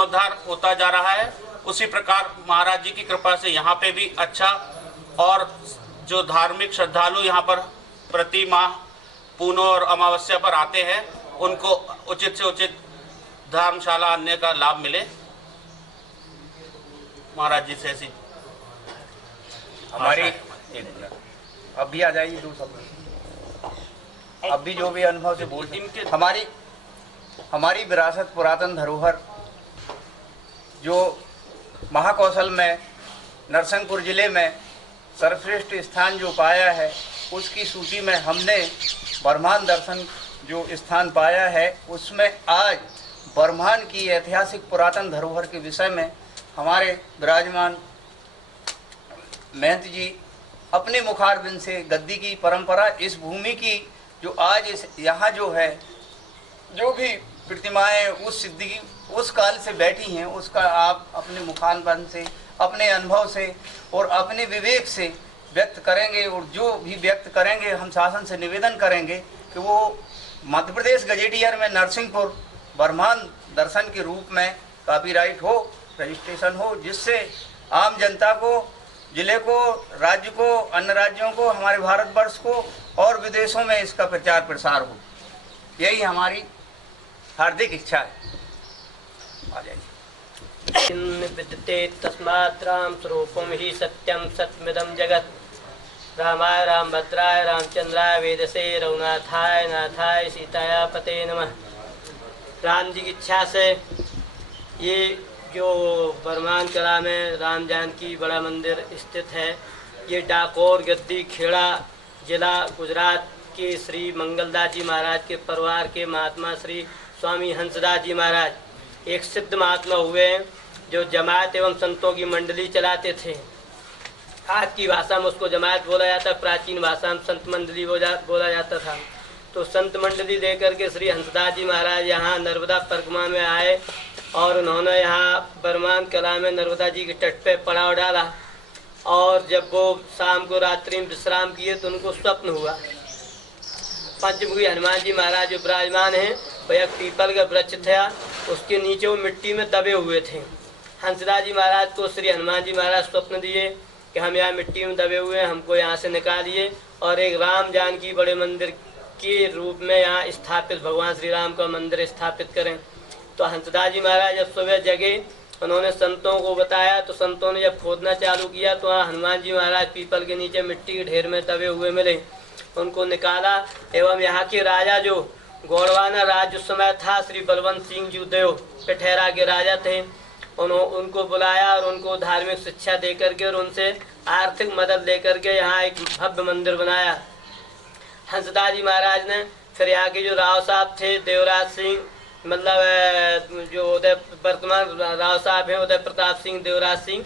उद्धार होता जा रहा है। उसी प्रकार महाराज जी की कृपा से यहाँ पे भी अच्छा, और जो धार्मिक श्रद्धालु यहाँ पर प्रति माह पूर्णो और अमावस्या पर आते हैं उनको उचित से उचित धर्मशाला आने का लाभ मिले। महाराज जी से ऐसी हमारी अब भी आ जाएगी दो शब्द, अब भी जो भी अनुभव से बोल इनके हमारी विरासत पुरातन धरोहर जो महाकौशल में नरसिंहपुर जिले में सर्वश्रेष्ठ स्थान जो पाया है, उसकी सूची में हमने ब्रह्मांड दर्शन जो स्थान पाया है, उसमें आज ब्रह्मांड की ऐतिहासिक पुरातन धरोहर के विषय में हमारे विराजमान महंत जी अपने मुखारबिंद से गद्दी की परंपरा, इस भूमि की जो आज इस यहाँ जो है, जो भी प्रतिमाएं उस सिद्धि उस काल से बैठी हैं, उसका आप अपने मुखारबिंद से, अपने अनुभव से और अपने विवेक से व्यक्त करेंगे। और जो भी व्यक्त करेंगे हम शासन से निवेदन करेंगे कि वो मध्य प्रदेश गजेटियर में नरसिंहपुर ब्रह्मांड दर्शन के रूप में कॉपीराइट हो, रजिस्ट्रेशन हो, जिससे आम जनता को, जिले को, राज्य को, अन्य राज्यों को, हमारे भारतवर्ष को और विदेशों में इसका प्रचार प्रसार हो। यही हमारी हार्दिक इच्छा है। आ जाइए। विद्यते तस्मात् राम स्वरूपम ही सत्यम सत्यमिदं जगत। रामाय रामभद्राय रामचंद्राय वेदसे रघुनाथाय नाथाय सीताया पते नमः। राम जी की इच्छा से ये जो बरमान कला में राम जानकी बड़ा मंदिर स्थित है, ये डाकोर गद्दी खेड़ा जिला गुजरात के श्री मंगलदास जी महाराज के परिवार के महात्मा श्री स्वामी हंसदास जी महाराज एक सिद्ध महात्मा हुए हैं, जो जमात एवं संतों की मंडली चलाते थे। आज की भाषा में उसको जमात बोला जाता, प्राचीन भाषा में संत मंडली बोला जाता था। तो संत मंडली लेकर के श्री हंसदास जी महाराज यहाँ नर्मदा परिक्रमा में आए और उन्होंने यहाँ बरमान कला में नर्मदा जी के तट पे पड़ाव डाला। और जब वो शाम को रात्रि में विश्राम किए तो उनको स्वप्न हुआ। पंचमुखी हनुमान जी महाराज जो विराजमान हैं, वह एक पीपल का वृक्ष था, उसके नीचे वो मिट्टी में दबे हुए थे। हंसदास जी महाराज को श्री हनुमान जी महाराज स्वप्न दिए कि हम यहाँ मिट्टी में दबे हुए हैं, हमको यहाँ से निकालिए और एक राम जानकी बड़े मंदिर के रूप में यहाँ स्थापित, भगवान श्री राम का मंदिर स्थापित करें। तो हंसदास जी महाराज जब सुबह जगे, उन्होंने संतों को बताया, तो संतों ने जब खोदना चालू किया तो वहाँ हनुमान जी महाराज पीपल के नीचे मिट्टी के ढेर में दबे हुए मिले। उनको निकाला एवं यहाँ के राजा जो गौड़वाना राज उस समय था, श्री बलवंत सिंह जी देव पिठेरा के राजा थे, उनको बुलाया और उनको धार्मिक शिक्षा दे करके और उनसे आर्थिक मदद लेकर के यहाँ एक भव्य मंदिर बनाया हंसदास जी महाराज ने। फिर यहाँ के जो राव साहब थे, देवराज सिंह, मतलब जो उदय वर्तमान राव साहब हैं, उदय प्रताप सिंह, देवराज सिंह,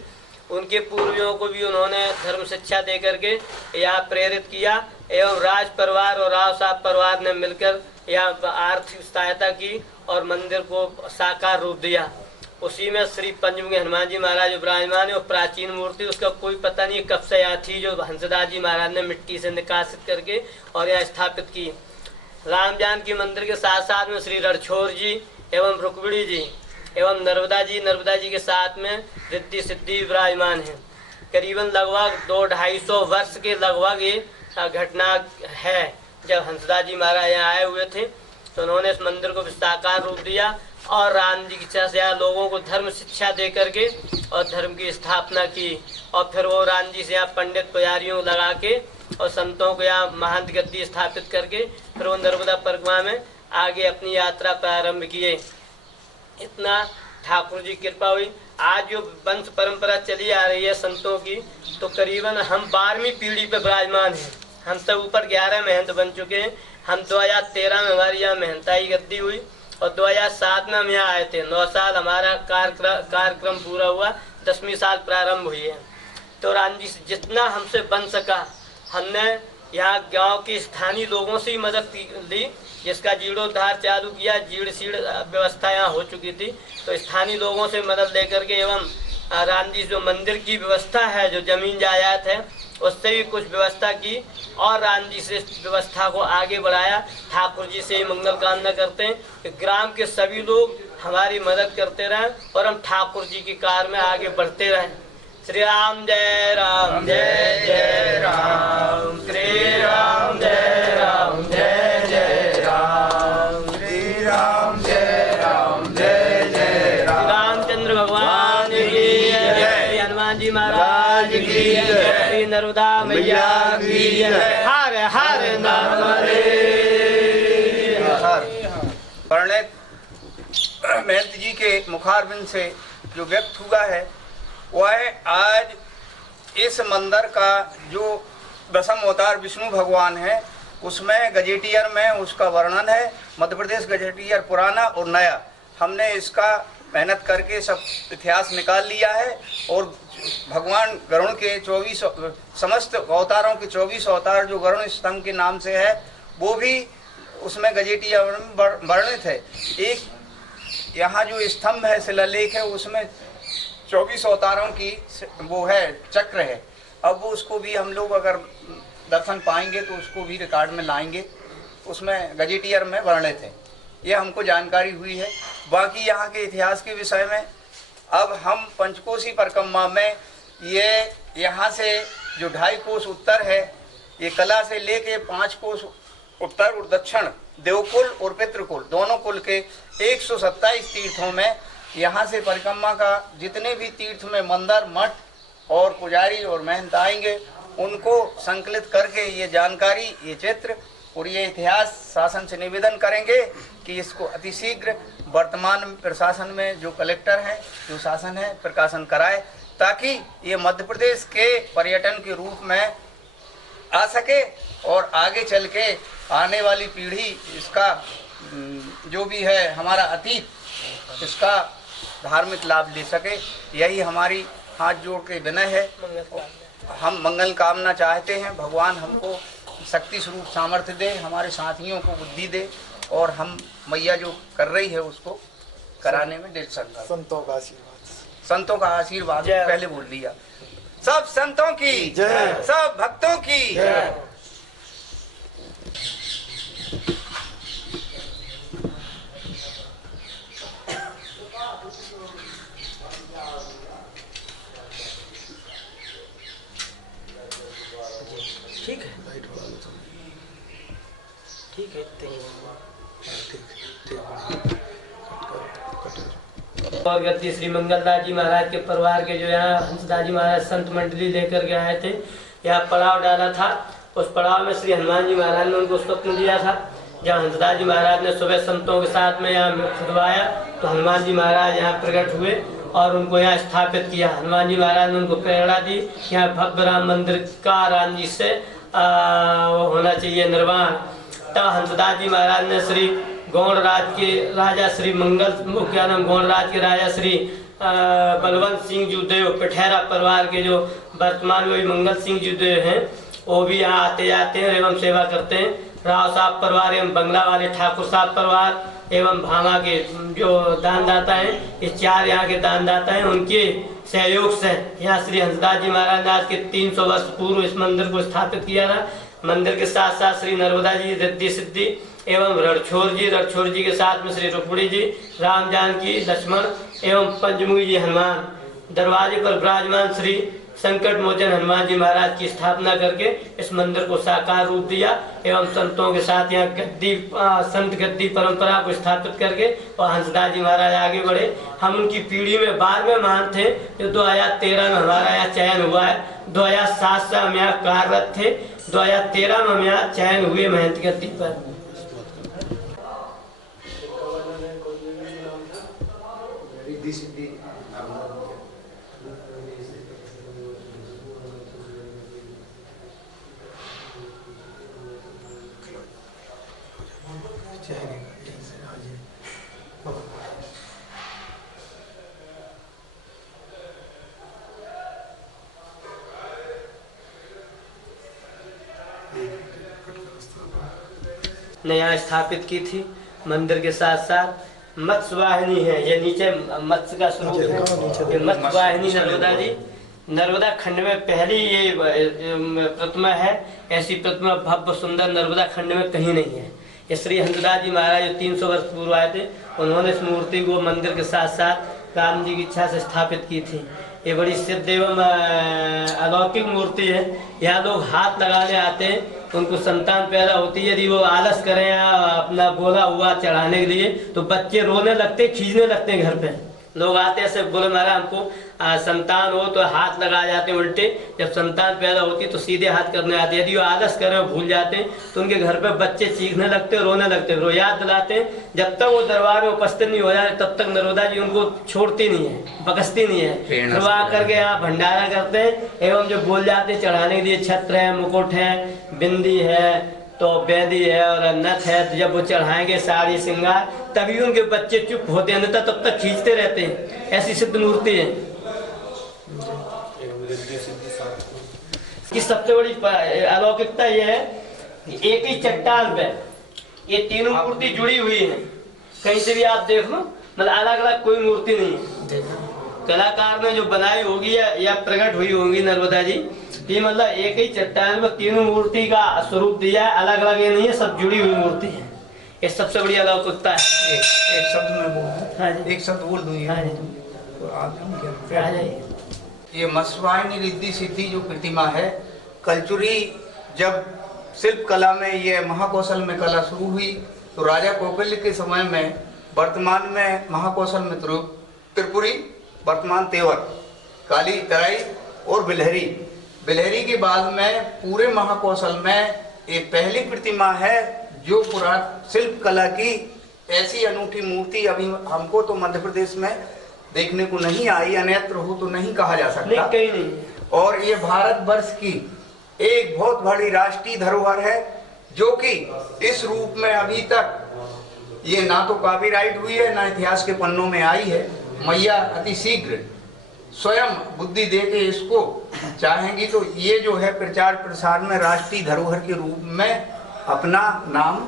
उनके पूर्वजों को भी उन्होंने धर्म शिक्षा दे करके यहाँ प्रेरित किया एवं राज परिवार और राव साहब परिवार ने मिलकर यहाँ आर्थिक सहायता की और मंदिर को साकार रूप दिया। उसी में श्री पंचमुखी हनुमान जी महाराज विराजमान है और प्राचीन मूर्ति, उसका कोई पता नहीं कब से यहाँ थी, जो हंसदास जी महाराज ने मिट्टी से निकासित करके और यहाँ स्थापित की। राम जानकी मंदिर के साथ साथ में श्री रणछोड़ जी एवं रुक्मिणी जी एवं नर्मदा जी के साथ में रिद्धि सिद्धि विराजमान है। करीबन लगभग 200-250 वर्ष के लगभग ये घटना है। जब हंसदास जी महाराज यहाँ आए हुए थे तो उन्होंने इस मंदिर को साकार रूप दिया और राम जी की इच्छा से यहाँ लोगों को धर्म शिक्षा दे करके और धर्म की स्थापना की। और फिर वो राम जी से यहाँ पंडित पुजारियों लगा के और संतों को यहाँ महंत गद्दी स्थापित करके फिर वो नर्मदा परिक्रमा में आगे अपनी यात्रा प्रारंभ किए। इतना ठाकुर जी की कृपा हुई। आज जो वंश परंपरा चली आ रही है संतों की, तो करीबन हम 12वीं पीढ़ी पे विराजमान हैं। हम सब ऊपर 11 महंत बन चुके हैं। हम 2013 में हमारी यहाँ महंताई गद्दी हुई और 2007 में हम यहाँ आए थे। 9 साल हमारा कार्यक्रम पूरा हुआ, 10वीं साल प्रारंभ हुई है। तो राम जी से जितना हमसे बन सका हमने यहाँ गांव के स्थानीय लोगों से ही मदद ली, जिसका जीर्णोद्धार चालू किया। जीर्ण शीर्ण व्यवस्था यहाँ हो चुकी थी, तो स्थानीय लोगों से मदद लेकर के एवं राम जी जो मंदिर की व्यवस्था है, जो जमीन जायदाद है, उससे भी कुछ व्यवस्था की और राम जी से इस व्यवस्था को आगे बढ़ाया। ठाकुर जी से ही मंगल कामना करते हैं कि ग्राम के सभी लोग हमारी मदद करते रहें और हम ठाकुर जी के कार्य में आगे बढ़ते रहें। श्री राम जय राम जय जय राम, श्री राम जय राम जय जय राम, श्री राम जय राम जय जय राम। रामचंद्र भगवान की जय, श्री हनुमान जी महाराज की जय, श्री नर्मदा मैया की जय। हर हर नर्मदे। वर्णित महंत जी के मुखारबिंद से जो व्यक्त हुआ है वह आज इस मंदिर का जो दसम अवतार विष्णु भगवान है उसमें गजेटियर में उसका वर्णन है। मध्य प्रदेश गजेटियर पुराना और नया हमने इसका मेहनत करके सब इतिहास निकाल लिया है और भगवान गरुड़ के 24 समस्त अवतारों के 24 अवतार जो गरुड़ स्तंभ के नाम से है वो भी उसमें गजेटियर में वर्णित है। एक यहाँ जो स्तंभ है शिलालेख है उसमें 24 अवतारों की वो है चक्र है। अब वो उसको भी हम लोग अगर दर्शन पाएंगे तो उसको भी रिकॉर्ड में लाएंगे, उसमें गजेटियर में वर्णित है। ये हमको जानकारी हुई है। बाकी यहाँ के इतिहास के विषय में अब हम पंचकोशी परिक्रमा में ये यहाँ से जो 2.5 कोस उत्तर है ये कला से लेके 5 कोस उत्तर और दक्षिण देवकुल और पितृकुल दोनों कुल के 127 तीर्थों में यहाँ से परिक्रमा का जितने भी तीर्थ में मंदिर मठ और पुजारी और महंत आएंगे उनको संकलित करके ये जानकारी ये चित्र और ये इतिहास शासन से निवेदन करेंगे कि इसको अतिशीघ्र वर्तमान प्रशासन में जो कलेक्टर हैं जो शासन है प्रकाशन कराए ताकि ये मध्य प्रदेश के पर्यटन के रूप में आ सके और आगे चल के आने वाली पीढ़ी इसका जो भी है हमारा अतीत इसका धार्मिक लाभ ले सके। यही हमारी हाथ जोड़ के विनय है। हम मंगल कामना चाहते हैं, भगवान हमको शक्ति स्वरूप सामर्थ्य दे, हमारे साथियों को बुद्धि दे और हम मैया जो कर रही है उसको कराने में दृढ़ संकल्प। संतों का आशीर्वाद पहले बोल दिया। सब संतों की जय, सब भक्तों की जय। ठीक है, ठीक है। और गद्दी श्री मंगलदास जी महाराज के परिवार के जो यहाँ हंसदास जी महाराज संत मंडली लेकर के आए थे, यहाँ पड़ाव डाला था। उस पड़ाव में श्री हनुमान जी महाराज ने उनको स्वप्न दिया था। जब हंसदास जी महाराज ने सुबह संतों के साथ में यहाँ खुदवाया तो हनुमान जी महाराज यहाँ प्रकट हुए और उनको यहाँ स्थापित किया। हनुमान जी महाराज ने उनको प्रेरणा दी कि यहाँ भव्य राम मंदिर का राम जी से होना चाहिए निर्माण। तब हंसदास जी महाराज ने श्री गौड़राज के राजा श्री गौड़राज के राजा श्री बलवंत सिंह जुदेव पठेरा परिवार के जो वर्तमान में मंगल सिंह जुदेव हैं वो भी यहाँ आते जाते हैं एवं सेवा करते हैं। राव साहब परिवार एवं बंगला वाले ठाकुर साहब परिवार एवं भामा के जो दानदाता हैं, ये 4 यहाँ के दानदाता हैं। उनके सहयोग से यहाँ श्री हंसदास जी महाराज ने आज के 300 वर्ष पूर्व इस मंदिर को स्थापित किया था। मंदिर के साथ साथ श्री नर्मदा जी रिद्धि सिद्धि एवं रणछोड़ जी के साथ में श्री रुक्मिणी जी, राम जानकी, लक्ष्मण एवं पंचमुखी जी हनुमान दरवाजे पर विराजमान श्री संकट मोचन हनुमान जी महाराज की स्थापना करके इस मंदिर को साकार रूप दिया एवं संतों के साथ यहाँ संत गद्दी परंपरा को स्थापित करके और हंसदास जी महाराज आगे बढ़े। हम उनकी पीढ़ी में 12वें महान थे जो 2013 में हमारा यहाँ चयन हुआ है। 2007 से हम यहाँ कार्यरत थे, 2013 में हम यहाँ चयन हुए महंत गद्दी पर। नया स्थापित की थी। मंदिर के साथ साथ मत्स्य वाहिनी है, ये नीचे मत्स्य का स्वरूप है। मत्स्य वाहिनी नर्मदा जी नर्मदा खंड में पहली ये प्रतिमा है। ऐसी प्रतिमा भव्य सुंदर नर्मदा खंड में कहीं नहीं है। ये श्री हंसदास जी महाराज जो 300 वर्ष पूर्व आए थे, उन्होंने इस मूर्ति को मंदिर के साथ साथ राम जी की इच्छा से स्थापित की थी। ये बड़ी सिद्ध एवं अलौकिक मूर्ति है। यहाँ लोग हाथ लगाने आते हैं, उनको संतान पैदा होती है। यदि वो आलस करें या अपना बोला हुआ चढ़ाने के लिए तो बच्चे रोने लगते, खींचने लगते हैं। घर पे लोग आते हैं, ऐसे बोले महाराज हमको संतान हो, तो हाथ लगा जाते हैं उल्टे। जब संतान पैदा होती है तो सीधे हाथ करने आते हैं। यदि वो आलस करें, भूल जाते हैं, तो उनके घर पे बच्चे चीखने लगते, रोने लगते, रो याद दिलाते हैं। जब तक वो दरबार में उपस्थित नहीं हो जाते तब तक नर्मदा जी उनको छोड़ती नहीं है, बकसती नहीं है। फिर वो आकर के यहाँ भंडारा करते हैं एवं जो बोल जाते हैं चढ़ाने के लिए छत्र है, मुकुट है, बिंदी है, तो बेंदी है और नथ है। तो जब वो चढ़ाएंगे साड़ी श्रृंगार, तभी उनके बच्चे चुप होते हैं, तब तक खींचते रहते हैं। ऐसी सिद्ध मूर्ति है। इसकी सबसे बड़ी अलौकिकता यह है कि एक ही चट्टान पे ये तीनों मूर्ति जुड़ी हुई है। कहीं से भी आप देख लो, मतलब अलग अलग कोई मूर्ति नहीं है। कलाकार ने जो बनाई होगी या प्रकट हुई होंगी नर्मदा जी, ये मतलब एक ही चट्टान में तीनों मूर्ति का स्वरूप दिया है। अलग अलग ये नहीं है, सब जुड़ी हुई मूर्ति है। ये सबसे बड़ी अलौकिकता है। एक शब्द में बोल, हाँ जी, एक शब्द बोल दूं। हाँ जी, तो आप क्या आ जाइए। ये मस्वाहिनी रिद्धि सिद्धि जो प्रतिमा है, कलचुरी जब शिल्प कला में ये महाकौशल में कला शुरू हुई तो राजा कौकल्य के समय में, वर्तमान में महाकौशल में त्रिपुरी, वर्तमान तेवर, काली तराई और बिलहरी के बाद में पूरे महाकौशल में एक पहली प्रतिमा है जो पुरातन शिल्प कला की ऐसी अनूठी मूर्ति अभी हमको तो मध्य प्रदेश में देखने को नहीं आई, अन्यत्र हो तो नहीं कहा जा सकता। कहीं नहीं। और ये भारतवर्ष की एक बहुत बड़ी राष्ट्रीय धरोहर है जो कि इस रूप में अभी तक ये ना तो कॉपीराइट हुई है ना इतिहास के पन्नों में आई है। मैया अति शीघ्र स्वयं बुद्धि दे के इसको चाहेंगी तो ये जो है प्रचार प्रसार में राष्ट्रीय धरोहर के रूप में अपना नाम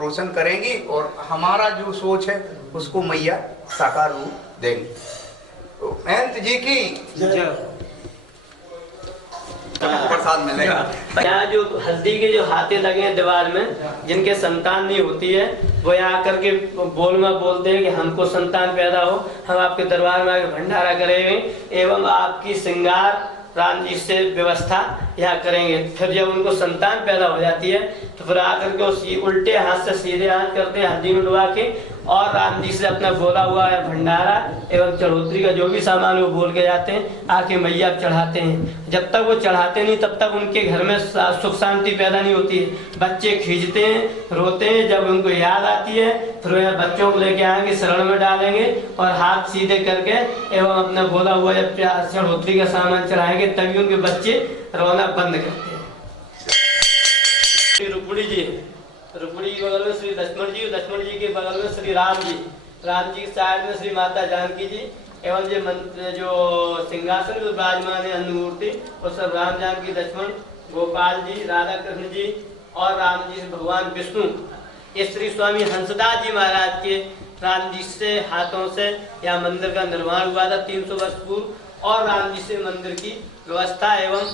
रोशन करेंगी और हमारा जो सोच है उसको मैया साकार रूप देंगे। तो महंत जी की प्रसाद मिलेगा। यहाँ जो हल्दी के जो हाथे लगे हैं दीवार में, जिनके संतान नहीं होती है, वो यहाँ आकर के बोलते हैं कि हमको संतान पैदा हो, हम आपके दरबार में आके भंडारा करेंगे एवं आपकी श्रृंगार राम जी से व्यवस्था यहाँ करेंगे। फिर जब उनको संतान पैदा हो जाती है तो फिर आकर के वो उल्टे हाथ से सीधे हाथ करते हैं, हल्दी में डुबा के, और राम जी से अपना बोला हुआ है भंडारा एवं चढ़ोतरी का जो भी सामान वो बोल के जाते हैं, आके मैया चढ़ाते हैं। जब तक वो चढ़ाते नहीं तब तक उनके घर में सुख शांति पैदा नहीं होती है। बच्चे खींचते हैं, रोते हैं। जब उनको याद आती है फिर वे बच्चों को लेके आएंगे, शरण में डालेंगे और हाथ सीधे करके एवं अपना बोला हुआ जब चढ़ोतरी का सामान चढ़ाएंगे तभी उनके बच्चे रोना बंद करते हैं। रुक्मिणी जी, रुक्मिणी के बगल में श्री लक्ष्मण जी, लक्ष्मण जी के बगल में श्री राम जी, राम जी के साइड में श्री माता जानकी जी एवं जो सिंहासन में विराजमान है अन्नमूर्ति, और सब राम जानकी, लक्ष्मण, गोपाल जी, राधा कृष्ण जी और राम जी से भगवान विष्णु। ये श्री स्वामी हंसदास जी महाराज के राम जी से हाथों से यह मंदिर का निर्माण हुआ था 300 वर्ष पूर्व, और राम जी से मंदिर की व्यवस्था एवं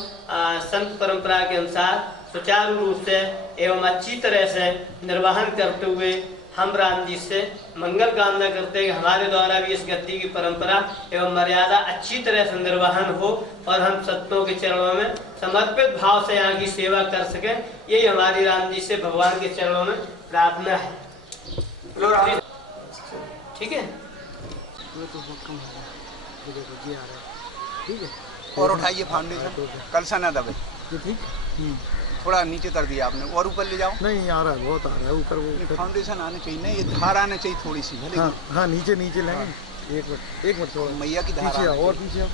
संत परंपरा के अनुसार सुचारू रूप से एवं अच्छी तरह से निर्वहन करते हुए हम राम जी से मंगल कामना करते हैं कि हमारे द्वारा भी इस गद्दी की परंपरा एवं मर्यादा अच्छी तरह से निर्वहन हो और हम सत्यों के चरणों में समर्पित भाव से यहाँ की सेवा कर सकें। यही हमारी राम जी से भगवान के चरणों में प्रार्थना है। ठीक है, ठीक है। और उठाइए फाउंडेशन, कलसा ना दबे। ठीक, थोड़ा नीचे कर दिया आपने, और ऊपर ले जाओ। नहीं आ रहा है, बहुत आ रहा है ऊपर। वो फाउंडेशन आने चाहिए ना, ये धार आने चाहिए थोड़ी सी भले। हाँ हाँ, नीचे लेंगे। एक मिनट थोड़ा मैया की धार पीछे आओ, और पीछे आओ,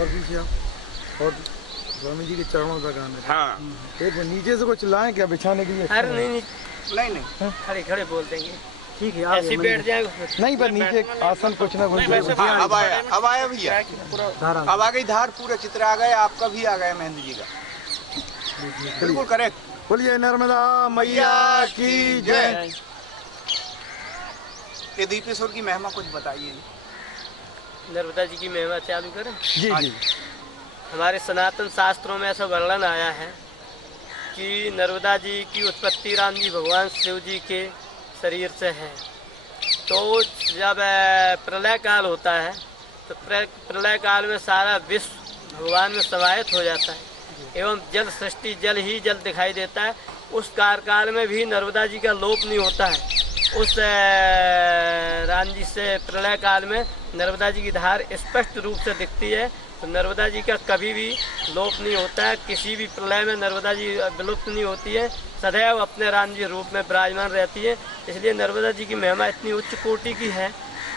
और पीछे आओ, और स्वामी जी के चरणों तक आने। हाँ, एक मिनट नीचे से कुछ लाएं क्या बिछाने के लिए? अरे नहीं, खड़े खड़े बोल देंगे। ठीक है, ऐसे बैठ जाएगा। नहीं पर नीचे आसन कुछ ना कुछ। अब आया भैया, अब आ गई धार, पूरा चित्र आ गया, आपका भी आ गया मेहंदी जी का। बिल्कुल करेक्ट। बोलिए नर्मदा मैया की जय। ये दीपेश्वर की महिमा कुछ बताइए। नर्मदा जी की महिमा चालू करें? जी जी। हमारे सनातन शास्त्रों में ऐसा वर्णन आया है कि नर्मदा जी की उत्पत्ति राम जी भगवान शिव जी के शरीर से है। तो जब प्रलय काल होता है तो प्रलय काल में सारा विश्व भगवान में समाहित हो जाता है एवं जल सृष्टि जल ही जल दिखाई देता है। उस काल में भी नर्मदा जी का लोप नहीं होता है। उस राम जी से प्रलय काल में नर्मदा जी की धार स्पष्ट रूप से दिखती है। तो नर्मदा जी का कभी भी लोप नहीं होता है। किसी भी प्रलय में नर्मदा जी विलुप्त नहीं होती है, सदैव अपने राम जी रूप में विराजमान रहती है। इसलिए नर्मदा जी की महिमा इतनी उच्च कोटि की है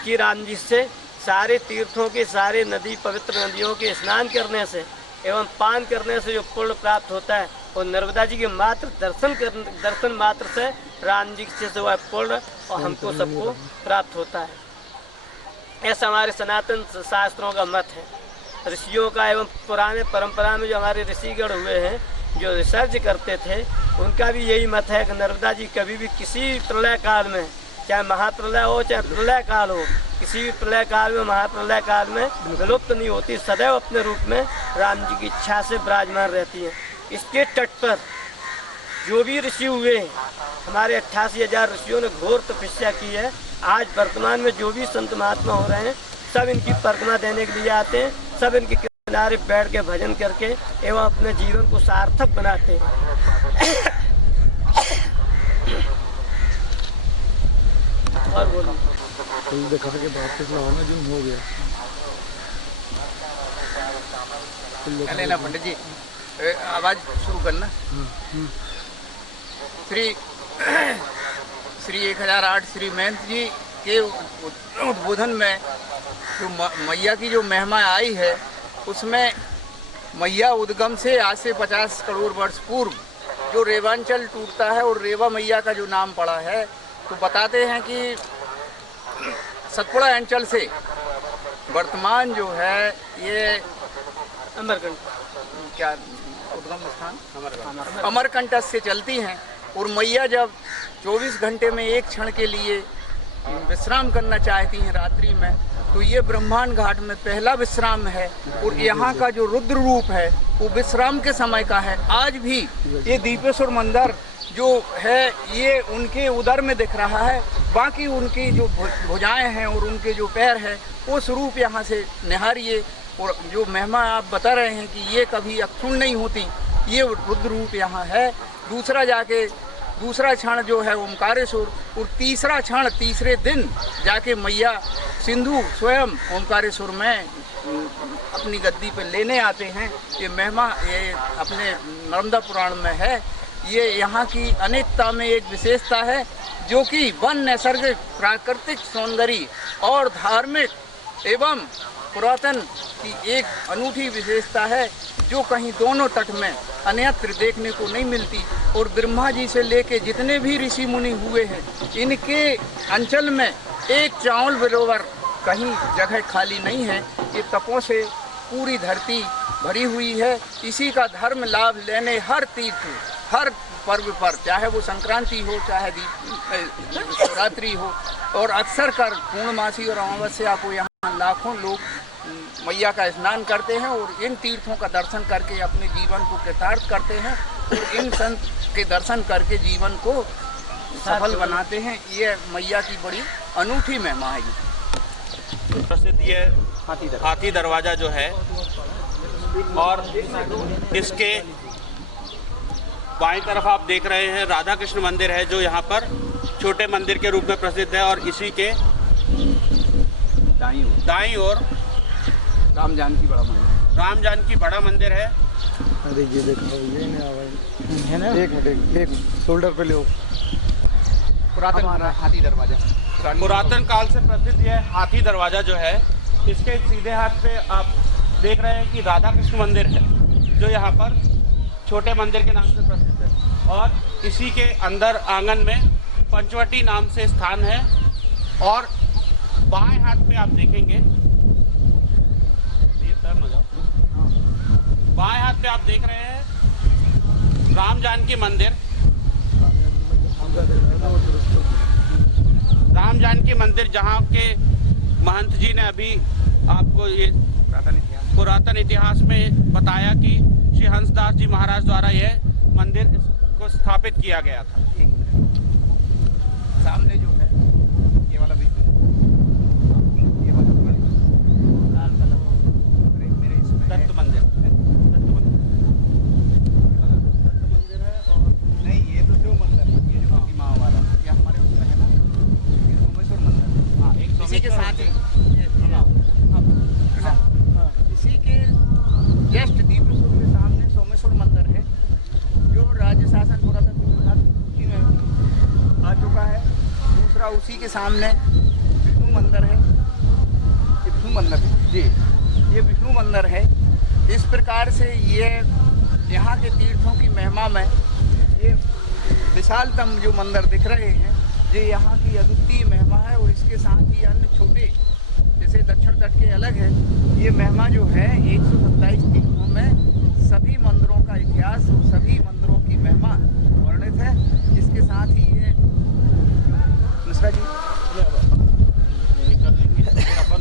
कि राम जी से सारे तीर्थों के, सारे नदी, पवित्र नदियों के स्नान करने से एवं पान करने से जो पुण्य प्राप्त होता है और नर्मदा जी के मात्र दर्शन मात्र से राम जी से वह पुण्य और हमको सबको प्राप्त होता है। ऐसा हमारे सनातन शास्त्रों का मत है। ऋषियों का एवं पुराने परंपरा में जो हमारे ऋषिगण हुए हैं, जो रिसर्च करते थे, उनका भी यही मत है कि नर्मदा जी कभी भी किसी प्रलय काल में, चाहे महाप्रलय हो चाहे प्रलय काल हो, किसी भी प्रलय काल में, महाप्रलय काल में विलुप्त नहीं होती, सदैव अपने रूप में राम जी की इच्छा से विराजमान रहती है। इसके तट पर जो भी ऋषि हुए हैं, हमारे 88,000 ऋषियों ने घोर तपस्या की है। आज वर्तमान में जो भी संत महात्मा हो रहे हैं, सब इनकी परिक्रमा देने के लिए आते हैं, सब इनके किनारे बैठ के भजन करके एवं अपने जीवन को सार्थक बनाते हैं। और बोलो फूल दिखा के वापस लगाना जो हो गया। लेना पंडित जी, आवाज शुरू करना। श्री 1008 श्री महंत जी के उद्बोधन में जो मैया की जो महिमा आई है, उसमें मैया उद्गम से आज से 50 करोड़ वर्ष पूर्व जो रेवांचल टूटता है और रेवा मैया का जो नाम पड़ा है, तो बताते हैं कि सतपुड़ा अंचल से वर्तमान जो है ये अमरकंट, क्या उद्गम स्थान अमरकंटक से चलती हैं। और मैया जब 24 घंटे में एक क्षण के लिए विश्राम करना चाहती हैं रात्रि में, तो ये ब्रह्मांड घाट में पहला विश्राम है। और यहाँ का जो रुद्र रूप है वो विश्राम के समय का है। आज भी ये दीपेश्वर मंदिर जो है ये उनके उदर में दिख रहा है। बाकी उनकी जो भुजाएं हैं और उनके जो पैर हैं, वो स्वरूप यहाँ से निहारिए। और जो महिमा आप बता रहे हैं कि ये कभी अक्षुण्ण नहीं होती, ये रुद्र रूप यहाँ है। दूसरा क्षण जो है ओमकारेश्वर, और तीसरा क्षण तीसरे दिन जाके मैया सिंधु स्वयं ओमकारेश्वर में अपनी गद्दी पे लेने आते हैं। ये महिमा ये अपने नर्मदा पुराण में है। ये यहाँ की अनेकता में एक विशेषता है, जो कि वन, नैसर्गिक, प्राकृतिक सौंदर्य और धार्मिक एवं पुरातन की एक अनूठी विशेषता है, जो कहीं दोनों तट में अन्यत्र देखने को नहीं मिलती। और ब्रह्मा जी से लेके जितने भी ऋषि मुनि हुए हैं, इनके अंचल में एक चावल बरोबर कहीं जगह खाली नहीं है। ये तपों से पूरी धरती भरी हुई है। इसी का धर्म लाभ लेने हर तीर्थ, हर पर्व पर, चाहे वो संक्रांति हो, चाहे शिवरात्रि हो, और अक्सर कर पूर्णमासी और अमावस्या को यहाँ लाखों लोग मैया का स्नान करते हैं और इन तीर्थों का दर्शन करके अपने जीवन को कृतार्थ करते हैं और इन संत के दर्शन करके जीवन को सफल बनाते हैं। ये मैया की बड़ी अनूठी महिमा है। प्रसिद्ध ये हाथी दरवाजा जो है, और इसके बाईं तरफ आप देख रहे हैं राधा कृष्ण मंदिर है, जो यहाँ पर छोटे मंदिर के रूप में प्रसिद्ध है। और इसी के दाईं ओर राम जानकी बड़ा मंदिर है। अरे ये देखो, ये नहीं है ना, एक मिनट, एक शोल्डर पे ले। पुरातन हाथी दरवाजा, पुरातन काल से प्रसिद्ध ये हाथी दरवाजा जो है, इसके सीधे हाथ पे आप देख रहे हैं कि राधा कृष्ण मंदिर है, जो यहाँ पर छोटे मंदिर के नाम से प्रसिद्ध है। और इसी के अंदर आंगन में पंचवटी नाम से स्थान है। और बाएं हाथ पे आप देखेंगे, ये टर्न हो जाओ, बाएं हाथ पे आप देख रहे हैं राम जानकी मंदिर। राम जानकी मंदिर, जहाँ के महंत जी ने अभी आपको ये पुरातन इतिहास में बताया कि श्री हंसदास जी महाराज द्वारा यह मंदिर को स्थापित किया गया था। एक मिनट। सामने जो है ये वाला विष्णु, ये वाला लाल कलर मेरे इसमें है। दत्त मंदिर, दत्त मंदिर, दत्त मंदिर है। और नहीं, ये तो शिव मंदिर है, ये जो प्रतिमा वाला ये हमारे उसमें है ना, ये सोमेश्वर मंदिर है। हाँ, एक इसी के सोमेश्वर साथ ही मंदिर। इसी के जस्ट दीपेश्वर के सामने सोमेश्वर मंदिर है, जो राज्य शासन पुरातत्व विभाग की में आ चुका है। दूसरा उसी के सामने विष्णु मंदिर है, ये विष्णु मंदिर है जी, ये विष्णु मंदिर है। इस प्रकार से ये यहाँ के तीर्थों की महिमा में ये विशालतम जो मंदिर दिख रहे हैं, ये यहाँ की अद्वितीय महिमा है। और इसके साथ ही अन्य छोटे जैसे दक्षिण तट के अलग है, ये महिमा जो है 127 तीर्थों में सभी मंदिरों का इतिहास और सभी मंदिरों की महिमा वर्णित है। इसके साथ ही ये मिश्रा जी अपन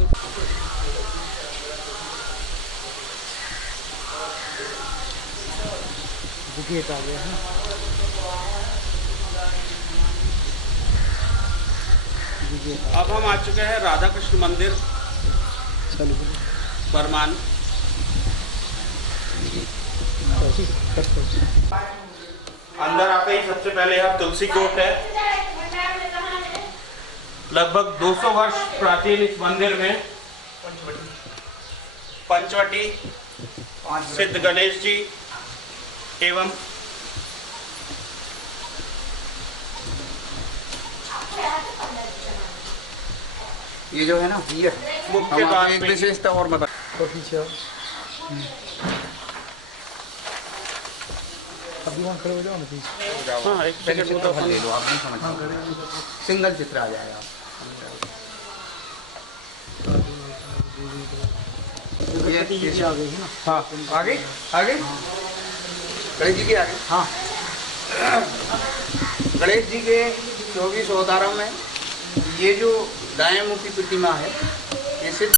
गेट आ गया है। अब हम आ चुके हैं राधा कृष्ण मंदिर बरमान। अंदर आते ही सबसे पहले यहाँ तुलसी कोट है। लगभग 200 वर्ष प्राचीन इस मंदिर में पंचवटी सिद्ध गणेश जी एवं ये जो है ना, ये मुख्य हम आपको द्वार एक पे विशेषता और बता। और पीछे आओ। अभी वहाँ खड़े हो जाओ ना पीछे। हाँ, एक पहले सेकंड चित्र ले लो, आप नहीं समझ पाओगे। सिंगल चित्र आ जाएगा। ये आ गई है ना। हाँ, आगे आगे गणेश जी के आगे। हाँ, गणेश जी के 24 अवतारों में ये जो दाएं मुखी प्रतिमा है, ये सिर्फ